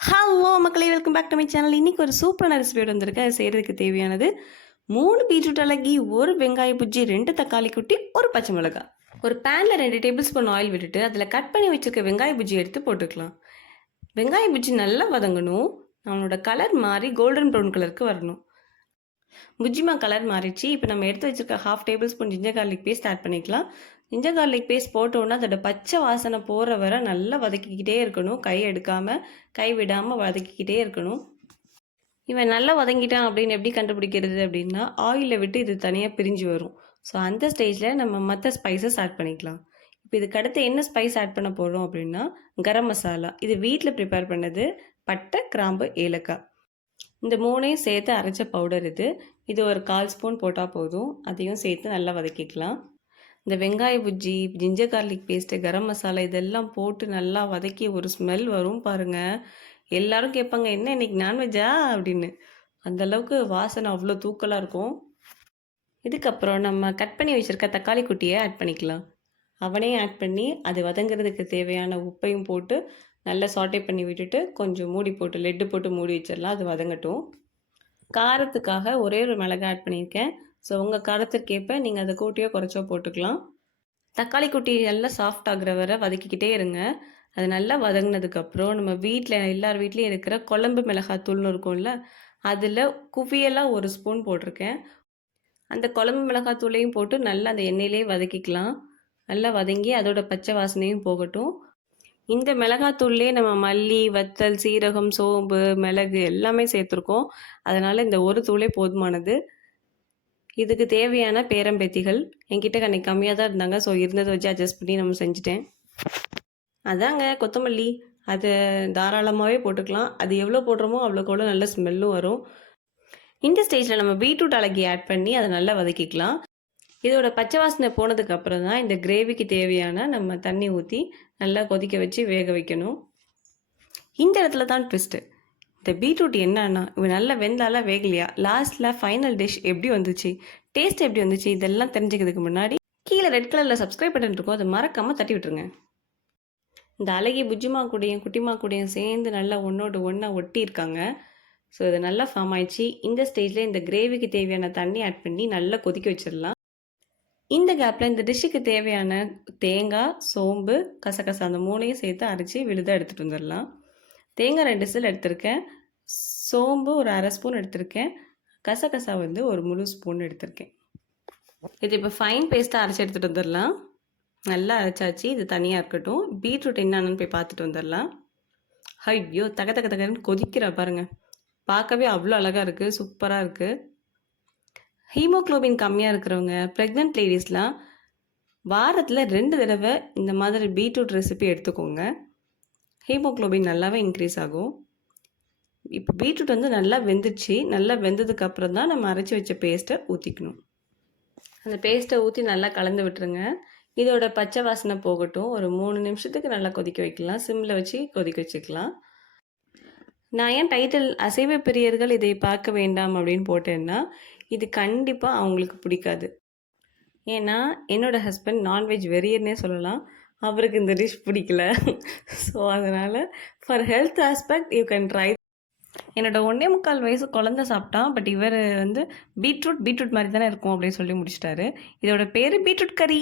Hello மக்களே, welcome back to my channel. இன்றைக்கி ஒரு சூப்பரான ரெசிபியோடு வந்திருக்கு. அது செய்கிறதுக்கு தேவையானது 3 பீட்ரூட் அலகி, 1 வெங்காய புஜ்ஜி, 2 தக்காளி குட்டி, 1 பச்சை மிளகாய். ஒரு பேனில் 2 டேபிள் ஸ்பூன் ஆயில் விட்டுட்டு அதில் கட் பண்ணி வச்சுருக்க வெங்காய புஜ்ஜி எடுத்து போட்டுக்கலாம். வெங்காய புஜ்ஜி நல்லா வதங்கணும். நம்மளோட கலர் மாறி கோல்டன் ப்ரௌன் கலருக்கு வரணும். புஜ்ஜிமா கலர் மாறிடுச்சு. இப்போ நம்ம எடுத்து வச்சுருக்க 1/2 tablespoon ginger garlic paste add பண்ணிக்கலாம். ஜிஞ்சர் கார்லிக் பேஸ்ட் போட்டோன்னா அதோட பச்சை வாசனை போகிற வரை நல்லா வதக்கிக்கிட்டே இருக்கணும். கை எடுக்காமல் கை விடாமல் வதக்கிக்கிட்டே இருக்கணும். இவன் நல்லா வதங்கிட்டான் அப்படின்னு எப்படி கண்டுபிடிக்கிறது அப்படின்னா, ஆயிலில் விட்டு இது தனியாக பிரிஞ்சு வரும். ஸோ அந்த ஸ்டேஜில் நம்ம மற்ற ஸ்பைசஸ் ஆட் பண்ணிக்கலாம். இப்போ இதுக்கு அடுத்து என்ன ஸ்பைஸ் ஆட் பண்ண போகிறோம் அப்படின்னா, கரம் மசாலா. இது வீட்டில் ப்ரிப்பேர் பண்ணது. பட்டை, கிராம்பு, ஏலக்காய், இந்த 3ஐயும் சேர்த்து அரைச்ச பவுடர் இது. இது ஒரு 1/4 ஸ்பூன் போட்டால் போதும். அதையும் சேர்த்து நல்லா வதக்கிக்கலாம். இந்த வெங்காய Bujji, ginger garlic paste, garam masala இதெல்லாம் போட்டு நல்லா வதக்கி ஒரு ஸ்மெல் வரும் பாருங்கள். எல்லோரும் கேட்பாங்க, என்ன இன்றைக்கி நான்வெஜ்ஜா அப்படின்னு. அந்தளவுக்கு வாசனை அவ்வளோ தூக்கலாக இருக்கும். இதுக்கப்புறம் நம்ம கட் பண்ணி வச்சுருக்க தக்காளி குட்டியை ஆட் பண்ணிக்கலாம். அவனையும் ஆட் பண்ணி அது வதங்கிறதுக்கு தேவையான உப்பையும் போட்டு நல்லா சாட்டே பண்ணி விட்டுட்டு கொஞ்சம் மூடி போட்டு லெட்டு போட்டு மூடி வச்சிடலாம். அது வதங்கட்டும். காரத்துக்காக ஒரே ஒரு மிளகாய் ஆட் பண்ணியிருக்கேன். ஸோ உங்கள் காரத்துக்கேற்ப நீங்கள் அதை கூட்டியோ குறைச்சோ போட்டுக்கலாம். தக்காளி குட்டி நல்லா சாஃப்ட் ஆகிற வரை வதக்கிக்கிட்டே இருங்க. அது நல்லா வதங்கினதுக்கப்புறம் நம்ம வீட்டில் எல்லார் வீட்லேயும் இருக்கிற குழம்பு மிளகாய் தூள்னு இருக்கும்ல, அதில் குவியெல்லாம் 1 ஸ்பூன் போட்டிருக்கேன். அந்த குழம்பு மிளகாய் தூளையும் போட்டு நல்லா அந்த எண்ணெயிலே வதக்கிக்கலாம். நல்லா வதங்கி அதோட பச்சை வாசனையும் போகட்டும். இந்த மிளகாத்தூள்லேயே நம்ம மல்லி, வத்தல், சீரகம், சோம்பு, மிளகு எல்லாமே சேர்த்துருக்கோம். அதனால் இந்த ஒரு தூளே போதுமானது. இதுக்கு தேவையான பேரம்பேத்திகள் என்கிட்ட அன்றைக்கி கம்மியாக தான் இருந்தாங்க. ஸோ இருந்ததை வச்சு அட்ஜஸ்ட் பண்ணி நம்ம செஞ்சுட்டேன். அதாங்க கொத்தமல்லி, அது தாராளமாகவே போட்டுக்கலாம். அது எவ்வளோ போடுறோமோ அவ்வளோக்கு அவ்வளோ நல்ல ஸ்மெல்லும் வரும். இந்த ஸ்டேஜில் நம்ம பீட்ரூட் அலகி ஆட் பண்ணி அதை நல்லா வதக்கிக்கலாம். இதோட பச்சை வாசனை போனதுக்கு அப்புறம் தான் இந்த கிரேவிக்கு தேவையான நம்ம தண்ணி ஊற்றி நல்லா கொதிக்க வச்சு வேக வைக்கணும். இந்த இடத்துல தான் ட்விஸ்ட்டு. இந்த பீட்ரூட் என்னன்னா, இவன் நல்லா வெந்தாலாம் வேகலையா, லாஸ்ட்டில் ஃபைனல் டிஷ் எப்படி வந்துச்சு, டேஸ்ட் எப்படி வந்துச்சு, இதெல்லாம் தெரிஞ்சுக்கிறதுக்கு முன்னாடி கீழே ரெட் கலரில் சப்ஸ்கிரைப் பட்டன் இருக்கும், அதை மறக்காமல் தட்டி விட்டுருங்க. இந்த அழகி புஜ்ஜிமா கூடையும் குட்டிமா கூடையும் சேர்ந்து நல்லா ஒன்றோடு ஒன்றா ஒட்டியிருக்காங்க. ஸோ இது நல்லா ஃபார்ம் ஆயிடுச்சு. இந்த ஸ்டேஜில் இந்த கிரேவிக்கு தேவையான தண்ணி ஆட் பண்ணி நல்லா கொதிக்க வச்சிடலாம். இந்த கேப்பில் இந்த டிஷ்ஷுக்கு தேவையான தேங்காய், சோம்பு, கசகசா அந்த 3ஐயும் சேர்த்து அரைச்சி விழுதாக எடுத்துகிட்டு வந்துடலாம். தேங்காய் 2 விசில் எடுத்திருக்கேன். சோம்பு ஒரு 1/2 ஸ்பூன் எடுத்திருக்கேன். கசகசா வந்து ஒரு முழு ஸ்பூன் எடுத்திருக்கேன். இது இப்போ ஃபைன் பேஸ்ட்டாக அரைச்சி எடுத்துகிட்டு வந்துடலாம். நல்லா அரைச்சாச்சு. இது தனியாக இருக்கட்டும். பீட்ரூட் என்னன்னு போய் பார்த்துட்டு வந்துடலாம். ஐயோ, தக தக தகன்னு கொதிக்கிற பாருங்கள். பார்க்கவே அவ்வளோ அழகாக இருக்குது, சூப்பராக இருக்குது. ஹீமோக்ளோபின் கம்மியாக இருக்கிறவங்க, ப்ரெக்னென்ட் லேடிஸ்லாம் வாரத்தில் 2 தடவை இந்த மாதிரி பீட்ரூட் ரெசிபி எடுத்துக்கோங்க. ஹீமோக்ளோபின் நல்லாவே இன்க்ரீஸ் ஆகும். இப்போ பீட்ரூட் வந்து நல்லா வெந்துச்சு. நல்லா வெந்ததுக்கப்புறம் தான் நம்ம அரைச்சி வச்ச பேஸ்ட்டை ஊற்றிக்கணும். அந்த பேஸ்ட்டை ஊற்றி நல்லா கலந்து விட்டுருங்க. இதோட பச்சை வாசனை போகட்டும். ஒரு 3 நிமிஷத்துக்கு நல்லா கொதிக்க வைக்கலாம். சிம்மில் வச்சு கொதிக்க வச்சுக்கலாம். நான் ஏன் டைட்டில் அசைவ பிரியர்கள் இதை பார்க்க வேண்டாம் அப்படின்னு போட்டேன்னா, இது கண்டிப்பாக அவங்களுக்கு பிடிக்காது. ஏன்னா என்னோடய ஹஸ்பண்ட் நான்வெஜ் வெறியர்னே சொல்லலாம். அவருக்கு இந்த டிஷ் பிடிக்கல. ஸோ அதனால் for health aspect you can try. என்னோடய 1.25 வயசு குழந்தை சாப்பிட்டான். பட் இவர் வந்து பீட்ரூட் மாதிரி தானே இருக்கும் அப்படின்னு சொல்லி முடிச்சிட்டாரு. இதோட பேர் பீட்ரூட் கறி.